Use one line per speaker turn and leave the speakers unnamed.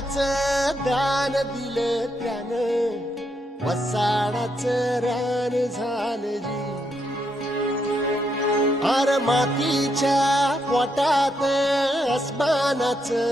गाण्याचं दान दिलं त्यान. वसाडाचं रान झालं जी. अर मातीच्या पोटात अस्मानाचं